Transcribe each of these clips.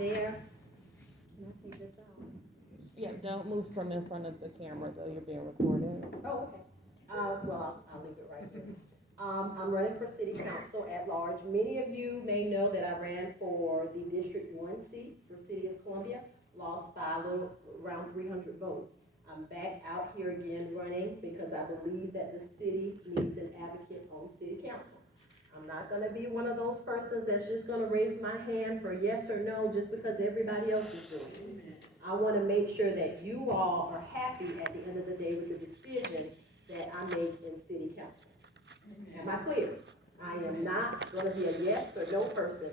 there, can I take this out? Yeah, don't move from in front of the camera though, you're being recorded. Oh, okay. Well, I'll leave it right here. I'm running for city council at large. Many of you may know that I ran for the District 1 seat for City of Columbia, lost by around 300 votes. I'm back out here again running because I believe that the city needs an advocate on city council. I'm not gonna be one of those persons that's just gonna raise my hand for yes or no just because everybody else is doing it. I wanna make sure that you all are happy at the end of the day with the decision that I make in city council. Am I clear? I am not gonna be a yes or no person.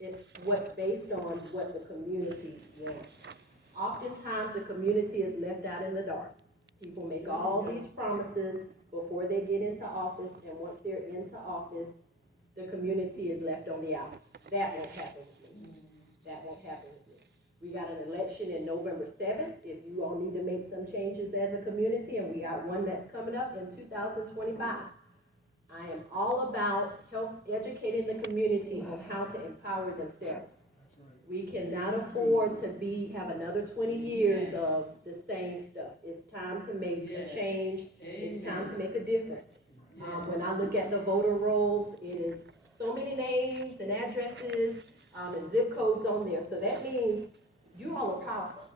It's what's based on what the community wants. Oftentimes, the community is left out in the dark. People make all these promises before they get into office, and once they're into office, the community is left on the outs. That won't happen with me. That won't happen with me. We got an election in November 7th. If you all need to make some changes as a community, and we got one that's coming up in 2025. I am all about educating the community on how to empower themselves. We cannot afford to have another 20 years of the same stuff. It's time to make a change. It's time to make a difference. When I look at the voter rolls, it is so many names and addresses and zip codes on there. So that means you all are powerful.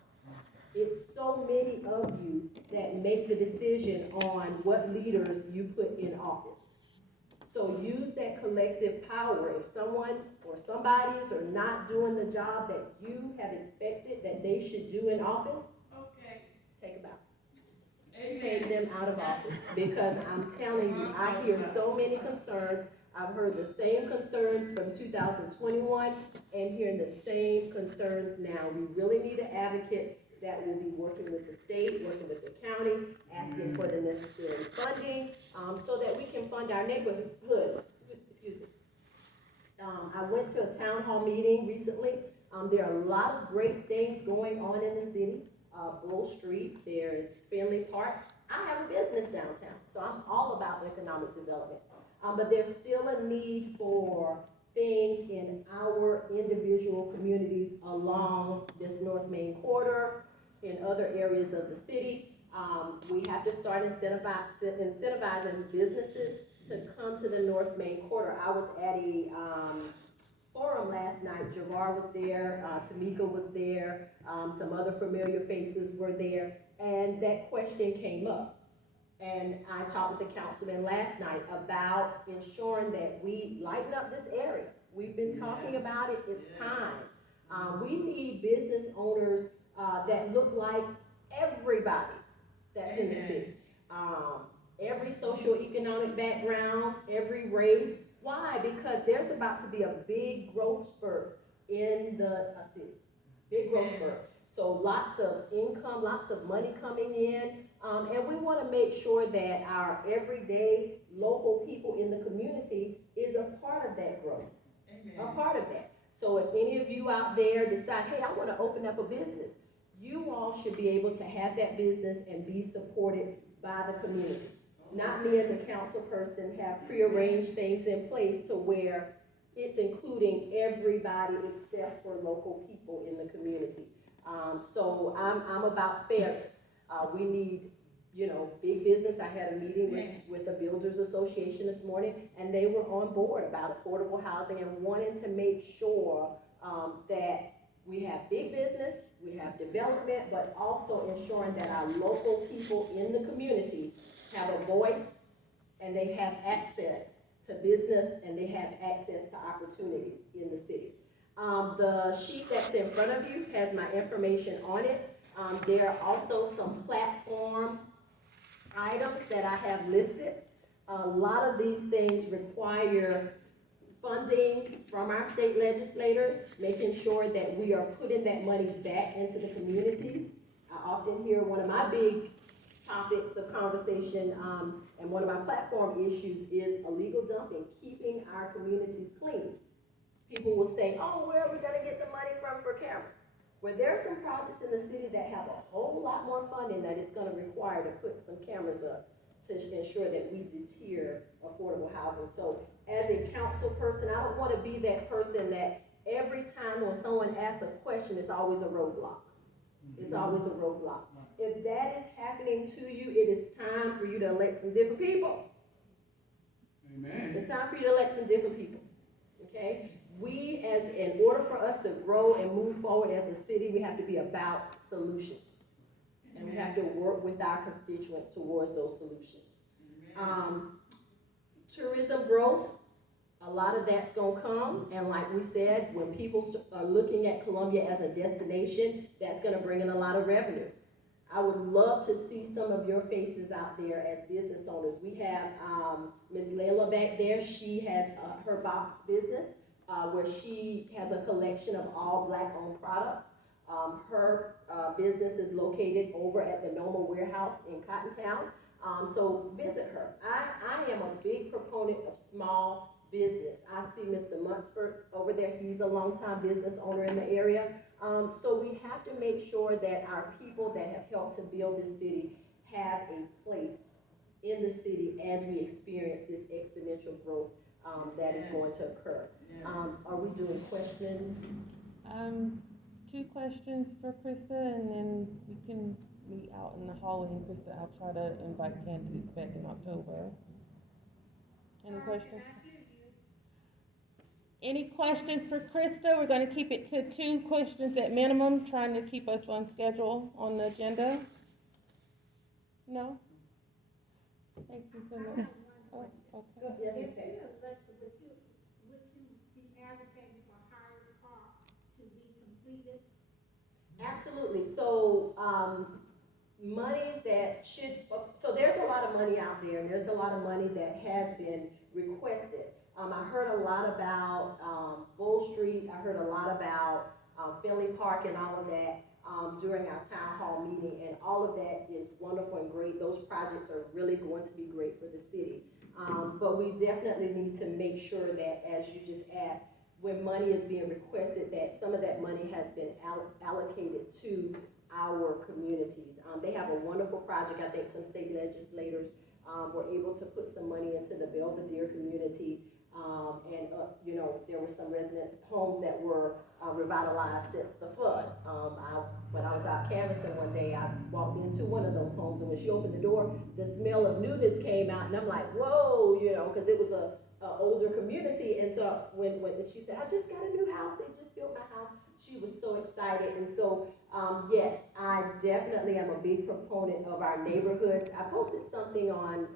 It's so many of you that make the decision on what leaders you put in office. So use that collective power. If someone or somebody's are not doing the job that you have expected that they should do in office, take them out. Take them out of office. Because I'm telling you, I hear so many concerns. I've heard the same concerns from 2021 and hearing the same concerns now. We really need an advocate that will be working with the state, working with the county, asking for the necessary funding, so that we can fund our neighborhoods. Excuse me. I went to a town hall meeting recently. There are a lot of great things going on in the city. Bull Street, there's Finley Park. I have a business downtown, so I'm all about economic development. But there's still a need for things in our individual communities along this North Main corridor, in other areas of the city. We have to start incentivizing businesses to come to the North Main corridor. I was at a forum last night. Gerard was there, Tamika was there, some other familiar faces were there, and that question came up. And I talked with the councilman last night about ensuring that we lighten up this area. We've been talking about it, it's time. We need business owners that look like everybody that's in the city. Every socioeconomic background, every race. Why? Because there's about to be a big growth spurt in the city. Big growth spurt. So lots of income, lots of money coming in. And we want to make sure that our everyday local people in the community is a part of that growth. A part of that. So if any of you out there decide, hey, I want to open up a business, you all should be able to have that business and be supported by the community. Not me as a council person have prearranged things in place to where it's including everybody except for local people in the community. So I'm about fairness. We need, big business. I had a meeting with the Builders Association this morning, and they were on board about affordable housing and wanting to make sure that we have big business, we have development, but also ensuring that our local people in the community have a voice and they have access to business and they have access to opportunities in the city. The sheet that's in front of you has my information on it. There are also some platform items that I have listed. A lot of these things require funding from our state legislators, making sure that we are putting that money back into the communities. I often hear one of my big topics of conversation and one of my platform issues is illegal dumping, keeping our communities clean. People will say, oh, where are we gonna get the money from for cameras? Well, there are some projects in the city that have a whole lot more funding that it's gonna require to put some cameras up to ensure that we deter affordable housing. So as a council person, I don't wanna be that person that every time when someone asks a question, it's always a roadblock. It's always a roadblock. If that is happening to you, it is time for you to elect some different people. Amen. It's time for you to elect some different people, okay? In order for us to grow and move forward as a city, we have to be about solutions. And we have to work with our constituents towards those solutions. Tourism growth, a lot of that's gonna come, and like we said, when people are looking at Columbia as a destination, that's gonna bring in a lot of revenue. I would love to see some of your faces out there as business owners. We have Ms. Layla back there. She has her box business where she has a collection of all Black-owned products. Her business is located over at the Noma Warehouse in Cottontown. So visit her. I am a big proponent of small business. I see Mr. Munsford over there. He's a longtime business owner in the area. So we have to make sure that our people that have helped to build this city have a place in the city as we experience this exponential growth that is going to occur. Are we doing questions? 2 questions for Krista, and then we can meet out in the hallway, and Krista, I'll try to invite candidates back in October. Any questions? Any questions for Krista? We're gonna keep it to 2 questions at minimum, trying to keep us on schedule on the agenda. No? Thank you so much. Oh, okay. Yes, Ms. If Peggy. you elected, would you be advocating for Howard Park to be completed? Absolutely. So, monies that should, so there's a lot of money out there, and there's a lot of money that has been requested. I heard a lot about Bull Street. I heard a lot about Finley Park and all of that during our town hall meeting, and all of that is wonderful and great. Those projects are really going to be great for the city. But we definitely need to make sure that, as you just asked, when money is being requested, that some of that money has been allocated to our communities. They have a wonderful project. I think some state legislators were able to put some money into the Belvedere community. There were some residents' homes that were revitalized since the flood. When I was out canvassing one day, I walked into one of those homes, and when she opened the door, the smell of newness came out, and I'm like, whoa, because it was a older community. And so when she said, I just got a new house, they just built my house, she was so excited. And so yes, I definitely am a big proponent of our neighborhoods. I posted something on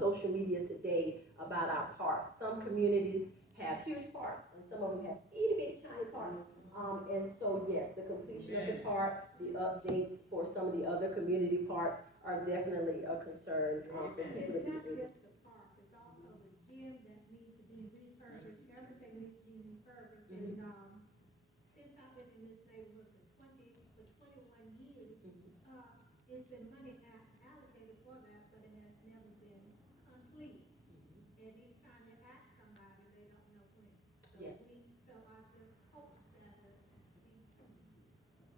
social media today about our parks. Some communities have huge parks, and some of them have itty bitty tiny parks. And so yes, the completion of the park, the updates for some of the other community parks are definitely a concern for people to It's be not able. just the park, it's also the gym that needs to be refurbished, everything needs to be refurbished. And, since I've been in this neighborhood for 21 years, it's been money allocated for that, but it has never been complete. And each time you ask somebody, they don't know when. Yes. So I just hope that it be soon.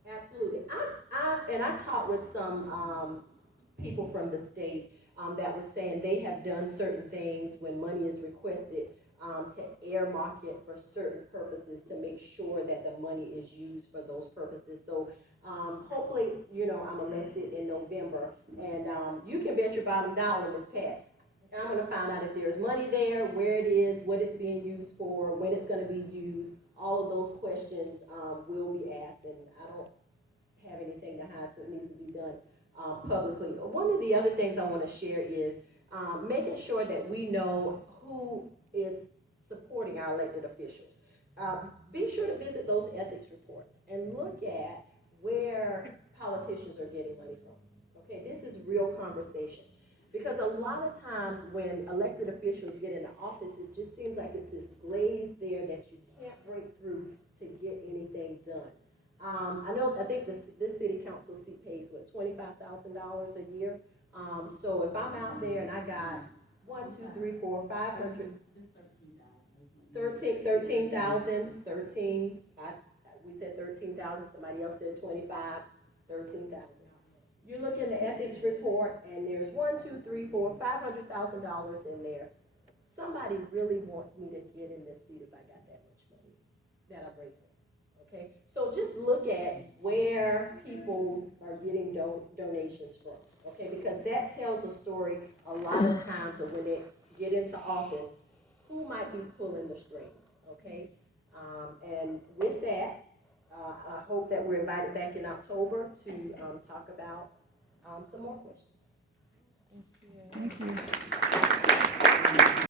Absolutely. I talked with some people from the state that was saying they have done certain things when money is requested to earmark it for certain purposes to make sure that the money is used for those purposes. So hopefully, I'm elected in November, and you can bet your bottom dollar, Ms. Pat, I'm gonna find out if there's money there, where it is, what it's being used for, when it's gonna be used. All of those questions will be asked, and I don't have anything to hide, so it needs to be done publicly. One of the other things I want to share is making sure that we know who is supporting our elected officials. Be sure to visit those ethics reports and look at where politicians are getting money from. Okay, this is real conversation. Because a lot of times when elected officials get into office, it just seems like it's this glaze there that you can't break through to get anything done. I think this city council seat pays, what, $25,000 a year? So if I'm out there and I got 1, 2, 3, 4, 500, 13,000, we said 13,000, somebody else said 25, 13,000. You look in the ethics report and there's 1, 2, 3, 4, $500,000 in there. Somebody really wants me to get in this seat if I got that much money. that are raising, okay? So just look at where people are getting donations from, okay? Because that tells a story a lot of times of when they get into office, who might be pulling the strings, okay? And with that, I hope that we're invited back in October to talk about some more questions. Thank you. Thank you.